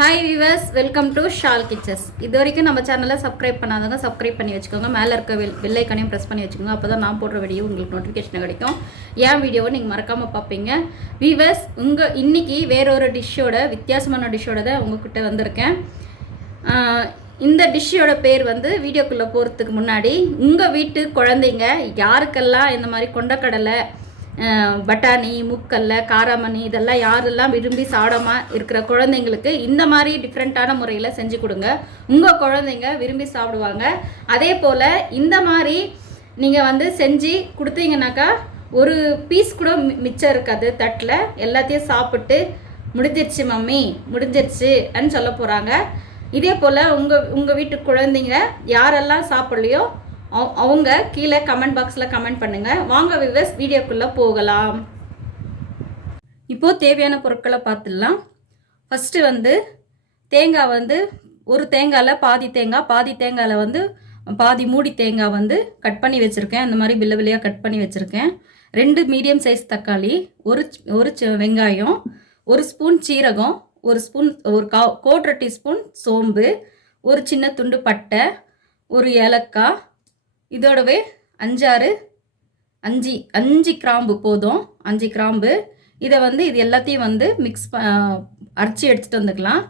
Hi viewers welcome to Shal kitchens இது வரைக்கும் நம்ம சேனலை சப்ஸ்கிரைப் பண்ணாதவங்க சப்ஸ்கிரைப் பண்ணி வச்சுக்கோங்க. மேலே இருக்க வெல் வெள்ளைக்கனையும் ப்ரெஸ் பண்ணி வச்சுக்கோங்க. அப்போ தான் நான் போடுற வீடியோ உங்களுக்கு நோட்டிஃபிகேஷன் கிடைக்கும். ஏன் வீடியோவை நீங்கள் மறக்காமல் பார்ப்பீங்க. விவர்ஸ் உங்கள் இன்றைக்கி வேறொரு டிஷ்ஷோட வித்தியாசமான டிஷ்ஷோட தான் உங்ககிட்ட வந்திருக்கேன். இந்த டிஷ்ஷோட பேர் வந்து வீடியோக்குள்ளே போகிறதுக்கு முன்னாடி உங்கள் வீட்டு குழந்தைங்க யாருக்கெல்லாம் இந்த மாதிரி கொண்டக்கடலை பட்டாணி முக்கல்ல காராமணி இதெல்லாம் யாரெல்லாம் விரும்பி சாடாம இருக்கிற குழந்தைங்களுக்கு இந்த மாதிரி டிஃப்ரெண்ட்டான முறையில் செஞ்சு கொடுங்க. உங்கள் குழந்தைங்க விரும்பி சாப்பிடுவாங்க. அதே போல் இந்த மாதிரி நீங்கள் வந்து செஞ்சு கொடுத்தீங்கன்னாக்கா ஒரு பீஸ் கூட மி- மிச்சம் இருக்காது தட்டில். எல்லாத்தையும் சாப்பிட்டு முடிஞ்சிருச்சு மம்மி முடிஞ்சிருச்சு ன்னு சொல்ல போகிறாங்க இதே போல் உங்கள் உங்கள் வீட்டு குழந்தைங்க யாரெல்லாம் சாப்பிட்லையோ அவங்க கீழே கமெண்ட் பாக்ஸில் கமெண்ட் பண்ணுங்கள் வாங்க விவஸ் வீடியோக்குள்ளே போகலாம். இப்போது தேவையான பொருட்களை பார்த்துடலாம். ஃபஸ்ட்டு வந்து தேங்காய் வந்து ஒரு தேங்காயில் பாதி தேங்காய் பாதி தேங்காயில் வந்து பாதி மூடி தேங்காய் வந்து கட் பண்ணி வச்சுருக்கேன். இந்த மாதிரி பில்ல பில்லையாக கட் பண்ணி வச்சுருக்கேன். ரெண்டு மீடியம் சைஸ் தக்காளி ஒரு ஒரு வெங்காயம் ஒரு ஸ்பூன் சீரகம் ஒரு ஸ்பூன் ஒரு கா கோட்ரை டீஸ்பூன் சோம்பு ஒரு சின்ன துண்டு பட்டை ஒரு ஏலக்காய் இதோடவே அஞ்சாறு அஞ்சு அஞ்சு கிராம்பு போதும். அஞ்சு கிராம்பு. இதை வந்து இது எல்லாத்தையும் வந்து மிக்ஸ் அரைச்சி எடுத்துகிட்டு வந்துக்கலாம்.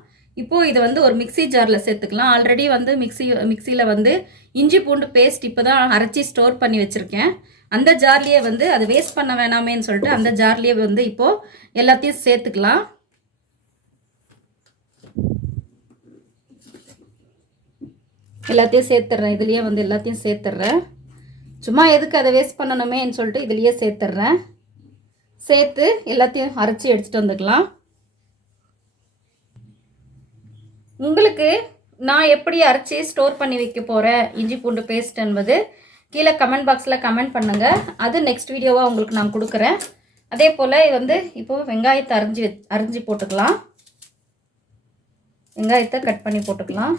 இப்போது இதை வந்து ஒரு மிக்ஸி ஜாரில் சேர்த்துக்கலாம். ஆல்ரெடி வந்து மிக்ஸி மிக்சியில் வந்து இஞ்சி பூண்டு பேஸ்ட் இப்போ தான் அரைச்சி ஸ்டோர் பண்ணி வச்சுருக்கேன். அந்த ஜார்லேயே வந்து அதை வேஸ்ட் பண்ண வேணாமேன்னு சொல்லிட்டு அந்த ஜார்லேயே வந்து இப்போது எல்லாத்தையும் சேர்த்துக்கலாம். எல்லாத்தையும் சேர்த்துட்றேன் இதுலேயே வந்து எல்லாத்தையும் சேர்த்துட்றேன் சும்மா எதுக்கு அதை வேஸ்ட் பண்ணணுமேன்னு சொல்லிட்டு இதுலேயே சேர்த்துட்றேன் சேர்த்து எல்லாத்தையும் அரைச்சி எடுத்துகிட்டு வந்துக்கலாம். உங்களுக்கு நான் எப்படி அரைச்சி ஸ்டோர் பண்ணி வைக்க போகிறேன் இஞ்சி பூண்டு பேஸ்ட் என்பது கீழே கமெண்ட் பாக்ஸில் கமெண்ட் பண்ணுங்கள் அது நெக்ஸ்ட் வீடியோவாக உங்களுக்கு நான் கொடுக்குறேன். அதே போல் வந்து இப்போது வெங்காயத்தை அரிஞ்சு வச் அரிஞ்சு போட்டுக்கலாம். வெங்காயத்தை கட் பண்ணி போட்டுக்கலாம்.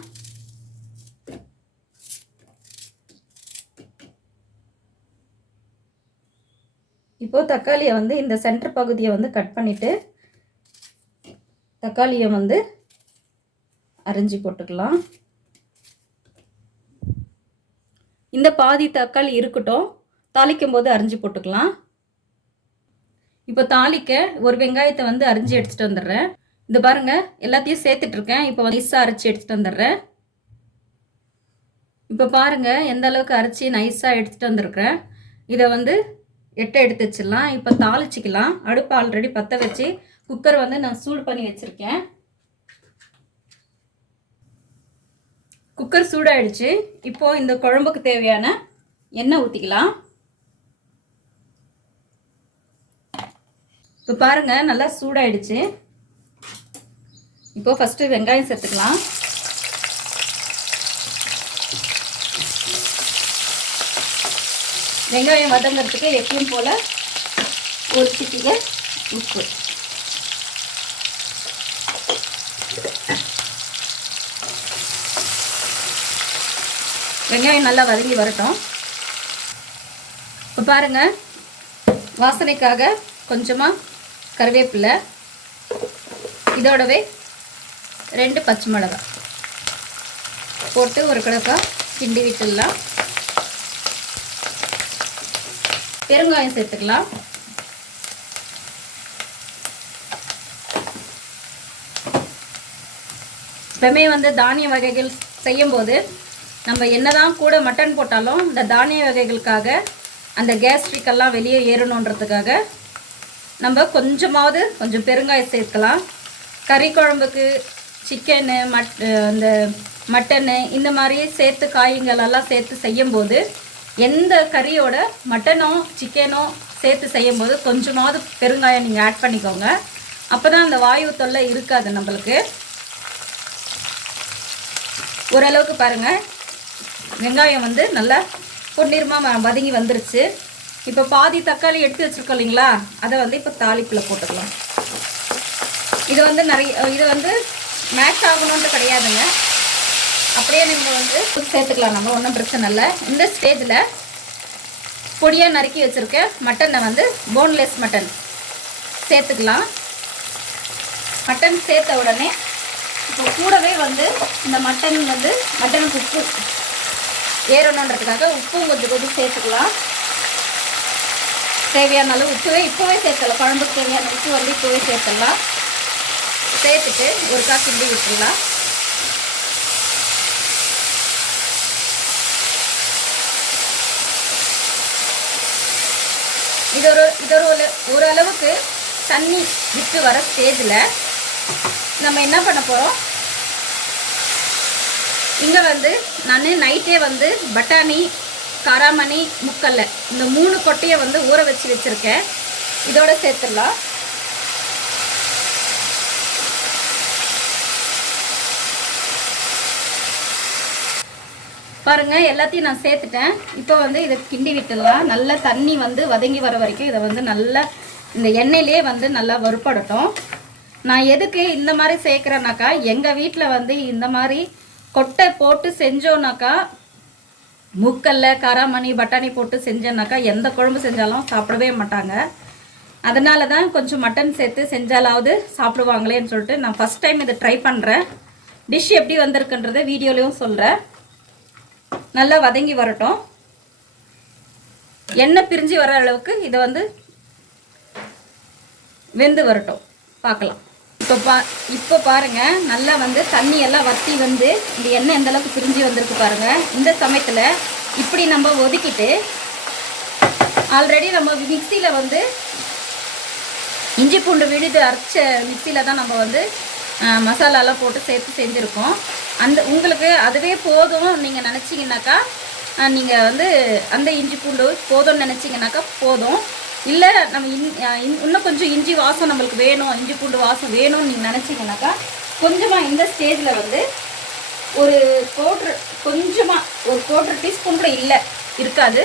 இப்போது தக்காளியை வந்து இந்த சென்டர் பகுதியை வந்து கட் பண்ணிவிட்டு தக்காளியை வந்து அரிஞ்சு போட்டுக்கலாம். இந்த பாதி தக்காளி இருக்கட்டும். தாளிக்கும் போது அரிஞ்சு போட்டுக்கலாம். இப்போ தாளிக்க ஒரு வெங்காயத்தை வந்து அரிஞ்சு எடுத்துகிட்டு வந்துடுறேன். இந்த பாருங்க எல்லாத்தையும் சேர்த்துட்ருக்கேன் இப்போ நைஸாக அரைச்சி எடுத்துகிட்டு வந்துடுறேன். இப்போ பாருங்கள் எந்த அளவுக்கு அரைச்சி நைஸாக எடுத்துகிட்டு வந்திருக்கிறேன். இதை வந்து எட்டை எடுத்து வச்சிடலாம். இப்போ தாளிச்சிக்கலாம். அடுப்பு ஆல்ரெடி பற்ற வச்சு குக்கர் வந்து நான் சூடு பண்ணி வச்சுருக்கேன். குக்கர் சூடாயிடுச்சு. இப்போ இந்த குழம்புக்கு தேவையான எண்ணெய் ஊற்றிக்கலாம் இப்போ பாருங்க நல்லா சூடாயிடுச்சு. இப்போ ஃபஸ்ட்டு வெங்காயம் சேர்த்துக்கலாம். வெங்காயம் வதங்கிறதுக்கு எப்பயும் போல் ஒரு சிட்டிகை உப்பு. வெங்காயம் நல்லா வதங்கி வரட்டும். இப்போ பாருங்க வாசனைக்காக கொஞ்சமாக கருவேப்பிலை இதோடவே ரெண்டு பச்சை மிளகாய் போட்டு ஒரு கிடக்கா கிண்டி விட்டுடலாம். பெருங்காயம் சேர்த்துக்கலாம். எப்பவுமே வந்து தானிய வகைகள் செய்யும்போது நம்ம என்னதான் கூட மட்டன் போட்டாலும் இந்த தானிய வகைகளுக்காக அந்த கேஸ்ட்ரிக்கெல்லாம் வெளியே ஏறணுன்றதுக்காக நம்ம கொஞ்சமாவது கொஞ்சம் பெருங்காயம் சேர்க்கலாம். கறி குழம்புக்கு சிக்கனு மட் இந்த மட்டனு இந்த மாதிரி சேர்த்து காய்கள் எல்லாம் சேர்த்து செய்யும்போது எந்த கறியோட மட்டனோ சிக்கனோ சேர்த்து செய்யும்போது கொஞ்சமாவது பெருங்காயம் நீங்கள் ஆட் பண்ணிக்கோங்க. அப்போ தான் அந்த வாயு தொல்லை இருக்காது நம்மளுக்கு. ஓரளவுக்கு பாருங்கள் வெங்காயம் வந்து நல்லா பொன்னிறமாக வதங்கி வந்துருச்சு. இப்போ பாதி தக்காளி எடுத்து வச்சுருக்கோம் இல்லைங்களா? அதை வந்து இப்போ தாளிப்பில் போட்டுக்கலாம். இது வந்து நிறைய இது வந்து மேட்ச் ஆகணுன்ட்டு கிடையாதுங்க. அப்படியே நீங்கள் வந்து சேர்த்துக்கலாம். நம்ம ஒன்றும் பிரச்சனை இல்லை. இந்த ஸ்டேஜில் பொடியாக நறுக்கி வச்சுருக்க மட்டனை வந்து போன்லெஸ் மட்டன் சேர்த்துக்கலாம். மட்டன் சேர்த்த உடனே இப்போ கூடவே வந்து இந்த மட்டன் வந்து மட்டனுக்கு உப்பு ஏறணுன்றதுக்காக உப்பும் கொஞ்சம் கொஞ்சம் சேர்த்துக்கலாம். தேவையான அளவு உப்புவே இப்போவே சேர்த்துடலாம். குழம்புக்கு தேவையான உப்பு வந்து இப்போவே சேர்த்துடலாம். சேர்த்துட்டு ஒரு காசு கிண்டி விட்டுடலாம் இது ஒரு இது ஒரு ஓரளவுக்கு தண்ணி விட்டு வர ஸ்டேஜில் நம்ம என்ன பண்ண போகிறோம் இங்கே வந்து நான் நைட்டே வந்து பட்டாணி காராமணி முக்கல்ல இந்த மூணு கொட்டையை வந்து ஊற வச்சு வச்சுருக்கேன். இதோட சேர்த்துடலாம். பாருங்கள் எல்லாத்தையும் நான் சேர்த்துட்டேன். இப்போ வந்து இதை கிண்டி விட்டுடலாம். நல்லா தண்ணி வந்து வதங்கி வர வரைக்கும் இதை வந்து நல்லா இந்த எண்ணெயிலே வந்து நல்லா வறுப்படட்டும் நான் எதுக்கு இந்த மாதிரி சேர்க்குறேனாக்கா எங்கள் வீட்டில் வந்து இந்த மாதிரி கொட்டை போட்டு செஞ்சோன்னாக்கா முக்கல்ல காராமணி பட்டாணி போட்டு செஞ்சோன்னாக்கா எந்த குழம்பு செஞ்சாலும் சாப்பிடவே மாட்டாங்க. அதனால தான் கொஞ்சம் மட்டன் சேர்த்து செஞ்சாலாவது சாப்பிடுவாங்களேன்னு சொல்லிட்டு நான் ஃபஸ்ட் டைம் இதை ட்ரை பண்ணுறேன் டிஷ் எப்படி வந்திருக்குன்றதை வீடியோலையும் சொல்கிறேன் நல்லா வதங்கி வரட்டும். எண்ணெய் பிரிஞ்சு வர அளவுக்கு இதை வந்து வெந்து வரட்டும். பார்க்கலாம். இப்போ பா இப்போ பாருங்க நல்லா வந்து தண்ணி எல்லாம் வத்தி வந்து இந்த எண்ணெய் எந்த அளவுக்கு பிரிஞ்சு வந்திருக்கு பாருங்க. இந்த சமயத்தில் இப்படி நம்ம ஒதுக்கிட்டு ஆல்ரெடி நம்ம மிக்சியில் வந்து இஞ்சி பூண்டு விழுது அரைச்ச மிக்சியில் தான் நம்ம வந்து மசாலாலாம் போட்டு சேர்த்து செஞ்சுருக்கோம். அந்த உங்களுக்கு அதுவே போதும் நீங்கள் நினச்சிங்கனாக்கா நீங்கள் வந்து அந்த இஞ்சி பூண்டு போதும்னு நினச்சிங்கனாக்கா போதும். இல்லை நம்ம இன் இன்- இன்னும் கொஞ்சம் இஞ்சி வாசம் நம்மளுக்கு வேணும் இஞ்சி பூண்டு வாசம் வேணும்னு நீங்கள் நினச்சிங்கனாக்கா கொஞ்சமாக இந்த ஸ்டேஜில் வந்து ஒரு கோட்ரு கொஞ்சமாக ஒரு கோட்ரு டீஸ்பூன் கூட இல்லை இருக்காது.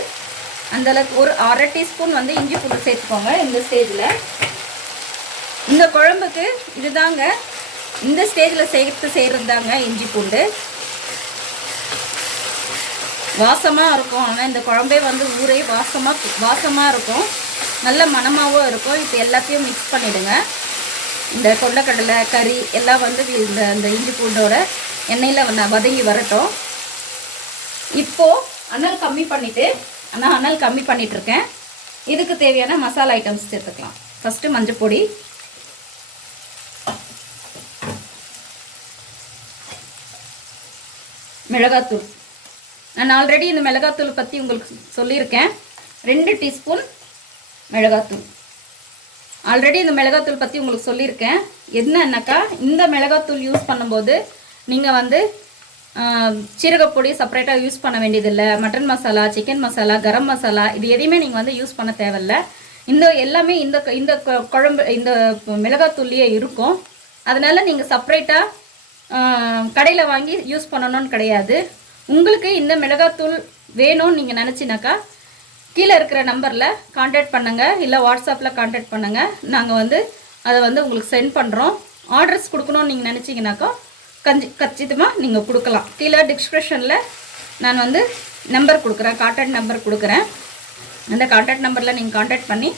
அந்த அளவுக்கு ஒரு அரை டீஸ்பூன் வந்து இஞ்சி பூண்டு சேர்த்துக்கோங்க இந்த ஸ்டேஜில். இந்த குழம்புக்கு இதுதாங்க இந்த ஸ்டேஜில் சேர்த்து செய்கிறது தாங்க இஞ்சி பூண்டு. வாசமாக இருக்கும். ஆனால் இந்த குழம்பே வந்து ஊரே வாசமாக வாசமாக இருக்கும். நல்ல மணமாகவும் இருக்கும். இப்போ எல்லாத்தையும் மிக்ஸ் பண்ணிவிடுங்க இந்த கொண்டக்கடலை கறி எல்லாம் வந்து இந்த இந்த இஞ்சி பூண்டோட எண்ணெயில் வந்து வதங்கி வரட்டும். இப்போது அனல் கம்மி பண்ணிவிட்டு ஆனால் அனல் கம்மி பண்ணிகிட்ருக்கேன் இதுக்கு தேவையான மசாலா ஐட்டம்ஸ் சேர்த்துக்கலாம். ஃபஸ்ட்டு மஞ்சள் பொடி மிளகாத்தூள். நான் ஆல்ரெடி இந்த மிளகாத்தூள் பற்றி உங்களுக்கு சொல்லியிருக்கேன். ரெண்டு டீஸ்பூன் மிளகாத்தூள். ஆல்ரெடி இந்த மிளகாத்தூள் பற்றி உங்களுக்கு சொல்லியிருக்கேன். என்னன்னாக்கா இந்த மிளகாத்தூள் யூஸ் பண்ணும்போது நீங்கள் வந்து சீரகப்பொடி செப்பரேட்டாக யூஸ் பண்ண வேண்டியதில்லை. மட்டன் மசாலா சிக்கன் மசாலா கரம் மசாலா இது எதையுமே நீங்கள் வந்து யூஸ் பண்ண தேவையில்ல. இந்த எல்லாமே இந்த க- இந்த குழம்பு இந்த மிளகாத்தூள்லேயே இருக்கும். அதனால் நீங்கள் செப்பரேட்டாக கடையில் வாங்கி யூஸ் பண்ணணும்னு கிடையாது. உங்களுக்கு இந்த மிளகாத்தூள் வேணும்னு நீங்கள் நினச்சினாக்கா கீழே இருக்கிற நம்பரில் காண்டாக்ட் பண்ணுங்கள் இல்லை வாட்ஸ்அப்பில் காண்டாக்ட் பண்ணுங்கள் நாங்கள் வந்து அதை வந்து உங்களுக்கு சென்ட் பண்ணுறோம் ஆர்டர்ஸ் கொடுக்கணும்னு நீங்கள் நினச்சிங்கனாக்கா கஞ்சி கச்சிதமாக நீங்கள் கொடுக்கலாம். கீழே டிஸ்கிரிப்ஷனில் நான் வந்து நம்பர் கொடுக்குறேன். காண்டாக்ட் நம்பர் கொடுக்குறேன். அந்த காண்டாக்ட் நம்பரில் நீங்கள் காண்டாக்ட் பண்ணி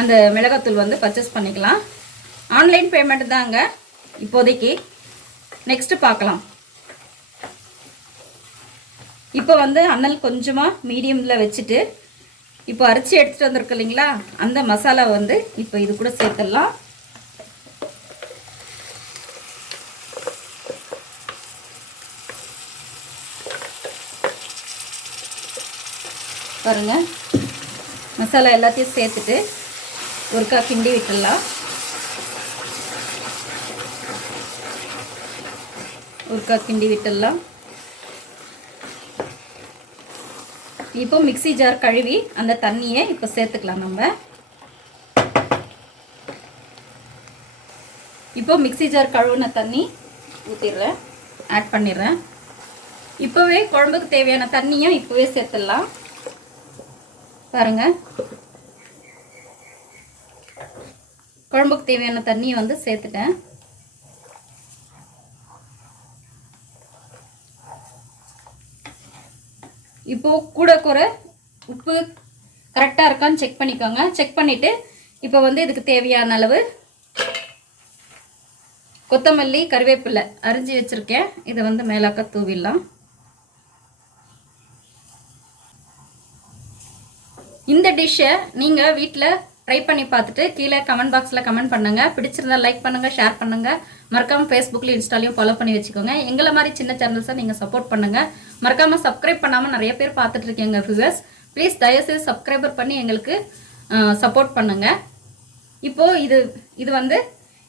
அந்த மிளகாத்தூள் வந்து பர்ச்சேஸ் பண்ணிக்கலாம். ஆன்லைன் பேமெண்ட் தாங்க இப்போதைக்கு. நெக்ஸ்ட்டு பார்க்கலாம். இப்போ வந்து அண்ணல் கொஞ்சமாக மீடியமில் வச்சுட்டு இப்போ அரைச்சி எடுத்துகிட்டு வந்திருக்கு இல்லைங்களா? அந்த மசாலா வந்து இப்போ இது கூட சேர்த்துடலாம். பாருங்கள் மசாலா எல்லாத்தையும் சேர்த்துட்டு ஒருக்கா கிண்டி விட்டுடலாம். ஒருக்கா கிண்டி விட்டுடலாம். இப்போ மிக்ஸி ஜார் கழுவி அந்த தண்ணியை இப்போ சேர்த்துக்கலாம் நம்ம. இப்போ மிக்ஸி ஜார் கழுவுன தண்ணி ஊற்றிடுறேன் ஆட் பண்ணிடுறேன். இப்போவே குழம்புக்கு தேவையான தண்ணியும் இப்போவே சேர்த்துடலாம். பாருங்க. குழம்புக்கு தேவையான தண்ணியை வந்து சேர்த்துட்டேன். இப்போ கூட குறை உப்பு கரெக்டாக இருக்கான்னு செக் பண்ணிக்கோங்க. செக் பண்ணிவிட்டு இப்போ வந்து இதுக்கு தேவையான அளவு கொத்தமல்லி கருவேப்பிலை அரிஞ்சு வச்சுருக்கேன். இதை வந்து மேலாக்க தூவிடலாம். இந்த டிஷ்ஷை நீங்கள் வீட்டில் ட்ரை பண்ணி பார்த்துட்டு கீழே கமெண்ட் பாக்ஸில் கமெண்ட் பண்ணுங்கள் பிடிச்சிருந்தா லைக் பண்ணுங்கள் ஷேர் பண்ணுங்கள் மறக்காமல் ஃபேஸ்புக்லேயும் இன்ஸ்டாலையும் ஃபாலோ பண்ணி வச்சுக்கோங்க. எங்களை மாதிரி சின்ன சேனல்ஸை நீங்கள் சப்போர்ட் பண்ணுங்கள் மறக்காமல் சப்ஸ்கிரைப் பண்ணாமல் நிறைய பேர் பார்த்துட்டு இருக்கீங்க வியூவர்ஸ் ப்ளீஸ் தயவுசெய்து சப்ஸ்கிரைபர் பண்ணி எங்களுக்கு சப்போர்ட் பண்ணுங்கள் இப்போது இது இது வந்து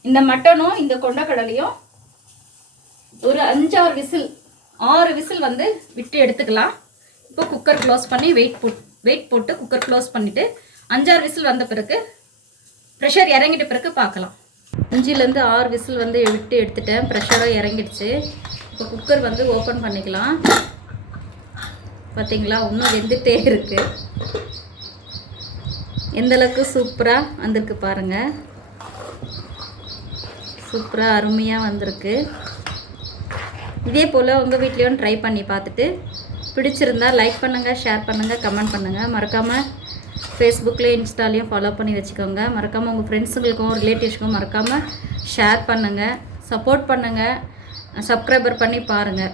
இந்த மட்டனும் இந்த கொண்டக்கடலையும் ஒரு அஞ்சாறு விசில் ஆறு விசில் வந்து விட்டு எடுத்துக்கலாம். இப்போ குக்கர் க்ளோஸ் பண்ணி வெயிட் போட் வெயிட் போட்டு குக்கர் க்ளோஸ் பண்ணிவிட்டு அஞ்சாறு விசில் வந்த பிறகு ப்ரெஷர் இறங்கிட்ட பிறகு பார்க்கலாம். அஞ்சுலேருந்து ஆறு விசில் வந்து விட்டு எடுத்துட்டேன். ப்ரெஷரும் இறங்கிடுச்சு. இப்போ குக்கர் வந்து ஓப்பன் பண்ணிக்கலாம். பார்த்தீங்களா? இன்னும் வெந்துட்டே இருக்குது எந்தளவுக்கு சூப்பராக வந்திருக்கு பாருங்கள் சூப்பராக அருமையாக வந்திருக்கு. இதே போல் உங்கள் வீட்லேயும் ட்ரை பண்ணி பார்த்துட்டு பிடிச்சிருந்தா லைக் பண்ணுங்கள் ஷேர் பண்ணுங்கள் கமெண்ட் பண்ணுங்கள் மறக்காமல் ஃபேஸ்புக்கில் இன்ஸ்டாலையும் ஃபாலோ பண்ணி வச்சுக்கோங்க. மறக்காமல் உங்கள் ஃப்ரெண்ட்ஸுங்களுக்கும் ரிலேட்டிவ்ஸ்க்கும் மறக்காமல் ஷேர் பண்ணுங்கள் சப்போர்ட் பண்ணுங்கள் சப்ஸ்கிரைபர் பண்ணி பாருங்கள்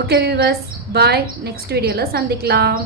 ஓகே வியூவர்ஸ் பாய் நெக்ஸ்ட் வீடியோவில் சந்திக்கலாம்.